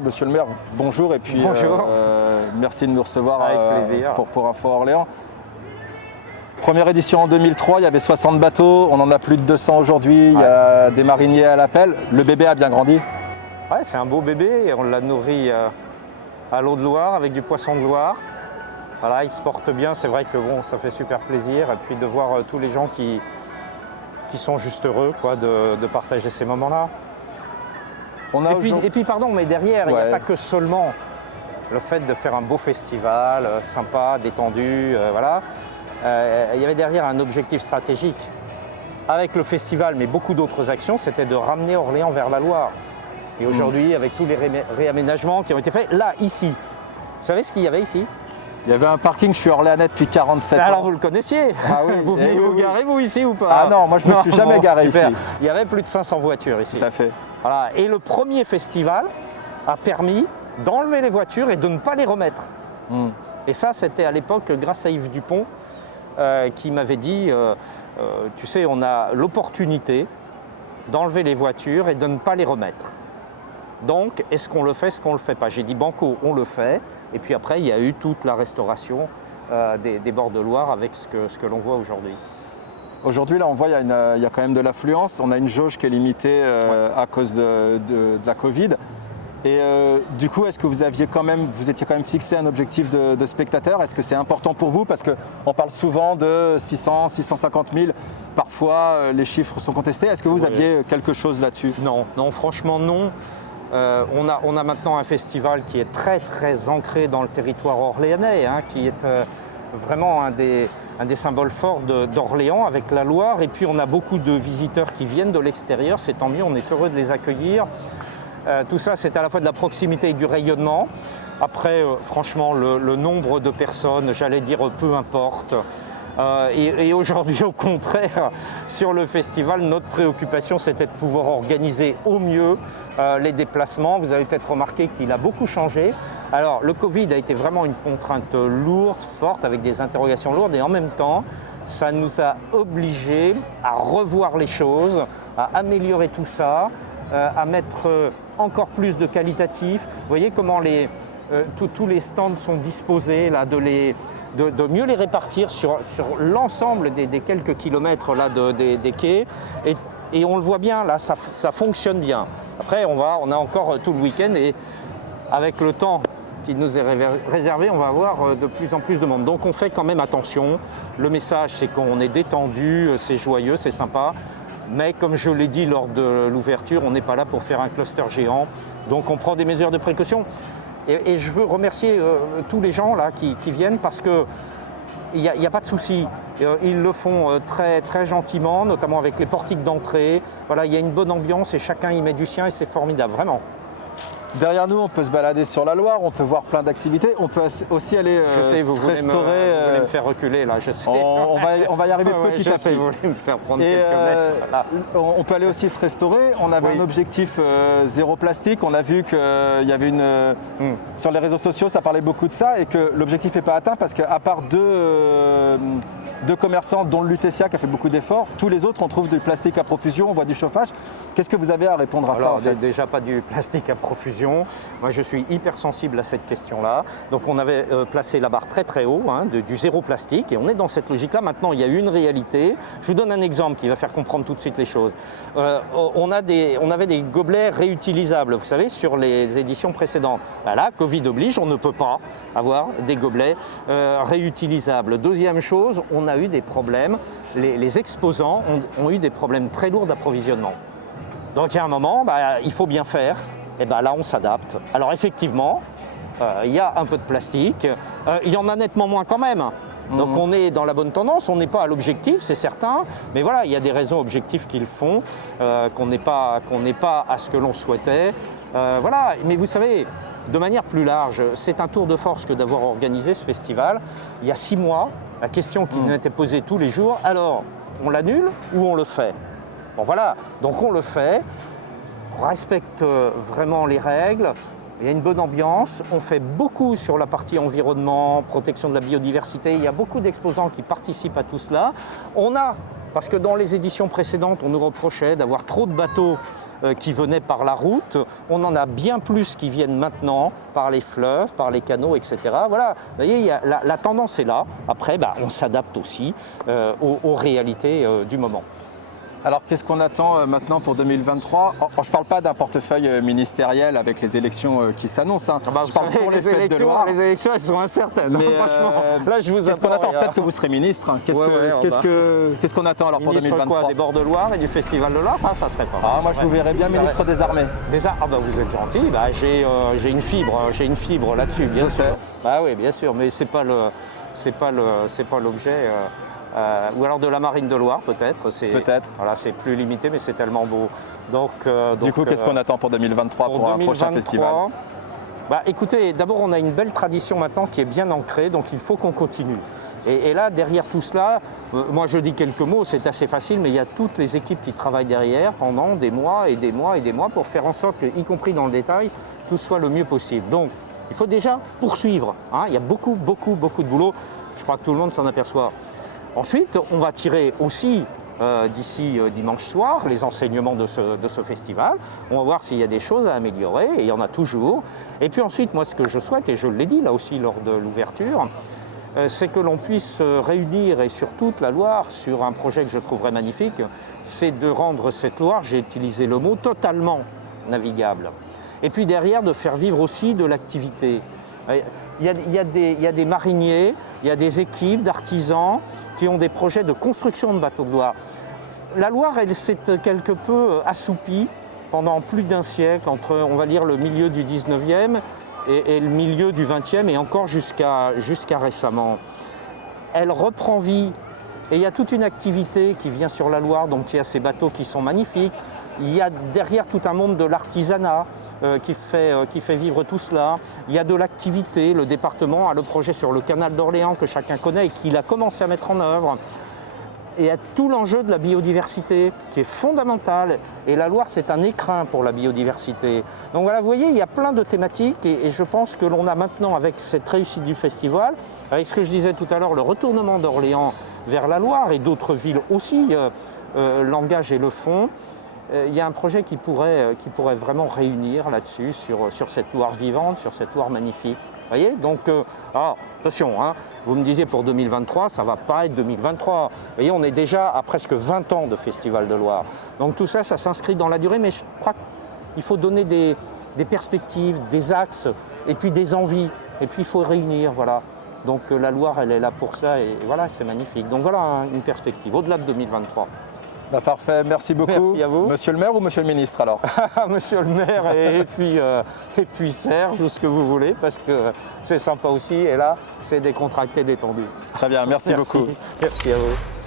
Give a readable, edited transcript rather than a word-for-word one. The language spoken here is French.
Monsieur le maire, bonjour et puis bonjour. Merci de nous recevoir avec plaisir. pour Info Orléans. Première édition en 2003, il y avait 60 bateaux, on en a plus de 200 aujourd'hui, il y a des mariniers à l'appel. Le bébé a bien grandi? Ouais, c'est un beau bébé, on l'a nourri à l'eau de Loire avec du poisson de Loire. Voilà, il se porte bien, c'est vrai que bon, ça fait super plaisir. Et puis de voir tous les gens qui sont juste heureux quoi, de partager ces moments-là. Et puis pardon, mais derrière, il n'y a pas que seulement le fait de faire un beau festival, sympa, détendu, voilà. Il y avait derrière un objectif stratégique. Avec le festival, mais beaucoup d'autres actions, c'était de ramener Orléans vers la Loire. Et aujourd'hui, avec tous les réaménagements qui ont été faits, là, ici, vous savez ce qu'il y avait ici? Il y avait un parking, je suis Orléanais depuis 47 ans. Alors vous le connaissiez? Ah oui, vous venez vous garer vous ici ou pas? Ah non, moi je me suis jamais garé ici. Il y avait plus de 500 voitures ici. Tout à fait. Voilà. Et le premier festival a permis d'enlever les voitures et de ne pas les remettre. Et ça, c'était à l'époque grâce à Yves Dupont qui m'avait dit, tu sais, on a l'opportunité d'enlever les voitures et de ne pas les remettre. Donc, est-ce qu'on le fait, est-ce qu'on ne le fait pas? J'ai dit banco, on le fait. Et puis après, il y a eu toute la restauration des bords de Loire avec ce que l'on voit aujourd'hui. Aujourd'hui, là, on voit il y a quand même de l'affluence. On a une jauge qui est limitée à cause de la Covid. Et du coup, est-ce que vous étiez quand même fixé un objectif de spectateurs? Est-ce que c'est important pour vous? Parce qu'on parle souvent de 600, 650 000. Parfois, les chiffres sont contestés. Est-ce que vous aviez quelque chose là-dessus? Non, non, franchement, non. On a maintenant un festival qui est très très ancré dans le territoire orléanais, hein, qui est vraiment un des symboles forts d'Orléans avec la Loire. Et puis on a beaucoup de visiteurs qui viennent de l'extérieur, c'est tant mieux, on est heureux de les accueillir. Tout ça, c'est à la fois de la proximité et du rayonnement. Après, franchement, le nombre de personnes, j'allais dire peu importe. Et aujourd'hui, au contraire, sur le festival, notre préoccupation, c'était de pouvoir organiser au mieux les déplacements. Vous avez peut-être remarqué qu'il a beaucoup changé. Alors, le Covid a été vraiment une contrainte lourde, forte, avec des interrogations lourdes. Et en même temps, ça nous a obligés à revoir les choses, à améliorer tout ça, à mettre encore plus de qualitatif. Vous voyez comment tous les stands sont disposés, là, de mieux les répartir sur l'ensemble des quelques kilomètres là, des quais. Et on le voit bien, là, ça fonctionne bien. Après, on a encore tout le week-end et avec le temps qui nous est réservé, on va avoir de plus en plus de monde. Donc on fait quand même attention. Le message, c'est qu'on est détendu, c'est joyeux, c'est sympa. Mais comme je l'ai dit lors de l'ouverture, on n'est pas là pour faire un cluster géant. Donc on prend des mesures de précaution. Et je veux remercier tous les gens là, qui viennent parce qu'il n'y a pas de souci. Ils le font très, très gentiment, notamment avec les portiques d'entrée. Voilà, il y a une bonne ambiance et chacun y met du sien et c'est formidable, vraiment. Derrière nous, on peut se balader sur la Loire, on peut voir plein d'activités. On peut aussi aller je sais, vous voulez me faire reculer là, je sais. On va y arriver petit à petit. Vous voulez me faire prendre quelques mètres. Voilà. On peut aller aussi se restaurer. On avait un objectif zéro plastique. On a vu qu'il y avait sur les réseaux sociaux, ça parlait beaucoup de ça et que l'objectif n'est pas atteint parce qu'à part deux commerçants, dont le Lutetia qui a fait beaucoup d'efforts, tous les autres, on trouve du plastique à profusion, on voit du chauffage. Qu'est-ce que vous avez à répondre à ça en fait? Déjà pas du plastique à profusion. Moi, je suis hyper sensible à cette question-là. Donc, on avait placé la barre très très haut, hein, du zéro plastique, et on est dans cette logique-là. Maintenant, il y a une réalité. Je vous donne un exemple qui va faire comprendre tout de suite les choses. On avait des gobelets réutilisables, vous savez, sur les éditions précédentes. Là, Covid oblige, on ne peut pas avoir des gobelets réutilisables. Deuxième chose, on a eu des problèmes. Les exposants ont eu des problèmes très lourds d'approvisionnement. Donc, il y a un moment, il faut bien faire. Et là, on s'adapte. Alors, effectivement, il y a un peu de plastique. Il y en a nettement moins quand même. Donc, on est dans la bonne tendance. On n'est pas à l'objectif, c'est certain. Mais voilà, il y a des raisons objectives qui le font, qu'on n'est pas à ce que l'on souhaitait. Voilà. Mais vous savez, de manière plus large, c'est un tour de force que d'avoir organisé ce festival. Il y a 6 mois, la question qui nous était posée tous les jours, alors, on l'annule ou on le fait? Bon, voilà. Donc, on le fait. On respecte vraiment les règles, il y a une bonne ambiance, on fait beaucoup sur la partie environnement, protection de la biodiversité, il y a beaucoup d'exposants qui participent à tout cela. On a Parce que dans les éditions précédentes, on nous reprochait d'avoir trop de bateaux qui venaient par la route. On en a bien plus qui viennent maintenant par les fleuves, par les canaux, etc. Voilà, vous voyez, la tendance est là. Après, on s'adapte aussi aux réalités du moment. Alors qu'est-ce qu'on attend maintenant pour 2023 ? Je ne parle pas d'un portefeuille ministériel avec les élections qui s'annoncent. Je parle pour les fêtes de Loire. Les élections, elles sont incertaines. Mais franchement, là, je vous qu'est-ce qu'on attend ? rien. Peut-être que vous serez ministre. Qu'est-ce qu'on attend alors pour Ministre 2023 quoi, des bords de Loire et du Festival de Loire, ça serait pas mal. Moi, je vous verrais bien ministre des Armées. Vous êtes gentil. J'ai une fibre là-dessus, bien Je sûr. sais. Oui, bien sûr, mais c'est pas l'objet. Ou alors de la Marine de Loire, peut-être. Peut-être. Voilà, c'est plus limité, mais c'est tellement beau. Du coup, qu'est-ce qu'on attend pour 2023 pour un prochain festival ? Écoutez, d'abord, on a une belle tradition maintenant qui est bien ancrée, donc il faut qu'on continue. Et là, derrière tout cela, moi je dis quelques mots, c'est assez facile, mais il y a toutes les équipes qui travaillent derrière pendant des mois et des mois et des mois pour faire en sorte que, y compris dans le détail, tout soit le mieux possible. Donc, il faut déjà poursuivre. Il y a beaucoup de boulot. Je crois que tout le monde s'en aperçoit. Ensuite, on va tirer aussi, d'ici dimanche soir, les enseignements de ce festival. On va voir s'il y a des choses à améliorer, et il y en a toujours. Et puis ensuite, moi, ce que je souhaite, et je l'ai dit là aussi lors de l'ouverture, c'est que l'on puisse réunir, et sur toute la Loire, sur un projet que je trouverais magnifique, c'est de rendre cette Loire, j'ai utilisé le mot, totalement navigable. Et puis derrière, de faire vivre aussi de l'activité. Il y a des mariniers, il y a des équipes d'artisans qui ont des projets de construction de bateaux de Loire. La Loire, elle s'est quelque peu assoupie pendant plus d'un siècle, entre, on va dire, le milieu du 19e et le milieu du 20e, et encore jusqu'à récemment. Elle reprend vie, et il y a toute une activité qui vient sur la Loire, donc il y a ces bateaux qui sont magnifiques. Il y a derrière tout un monde de l'artisanat qui fait vivre tout cela. Il y a de l'activité, le département a le projet sur le canal d'Orléans que chacun connaît et qu'il a commencé à mettre en œuvre. Et il y a tout l'enjeu de la biodiversité qui est fondamental. Et la Loire, c'est un écrin pour la biodiversité. Donc voilà, vous voyez, il y a plein de thématiques et je pense que l'on a maintenant, avec cette réussite du festival, avec ce que je disais tout à l'heure, le retournement d'Orléans vers la Loire et d'autres villes aussi, l'engagent et le font. Il y a un projet qui pourrait vraiment réunir là-dessus, sur cette Loire vivante, sur cette Loire magnifique. Vous voyez, donc, attention, vous me disiez pour 2023, ça ne va pas être 2023. Vous voyez, on est déjà à presque 20 ans de Festival de Loire. Donc tout ça, ça s'inscrit dans la durée, mais je crois qu'il faut donner des perspectives, des axes, et puis des envies. Et puis il faut réunir, voilà. Donc la Loire, elle est là pour ça, et voilà, c'est magnifique. Donc voilà une perspective, au-delà de 2023. Parfait, merci beaucoup. Merci à vous. Monsieur le maire ou monsieur le ministre alors ? Monsieur le maire et puis Serge, ou ce que vous voulez, parce que c'est sympa aussi. Et là, c'est décontracté, détendu. Très bien, merci beaucoup. Merci à vous.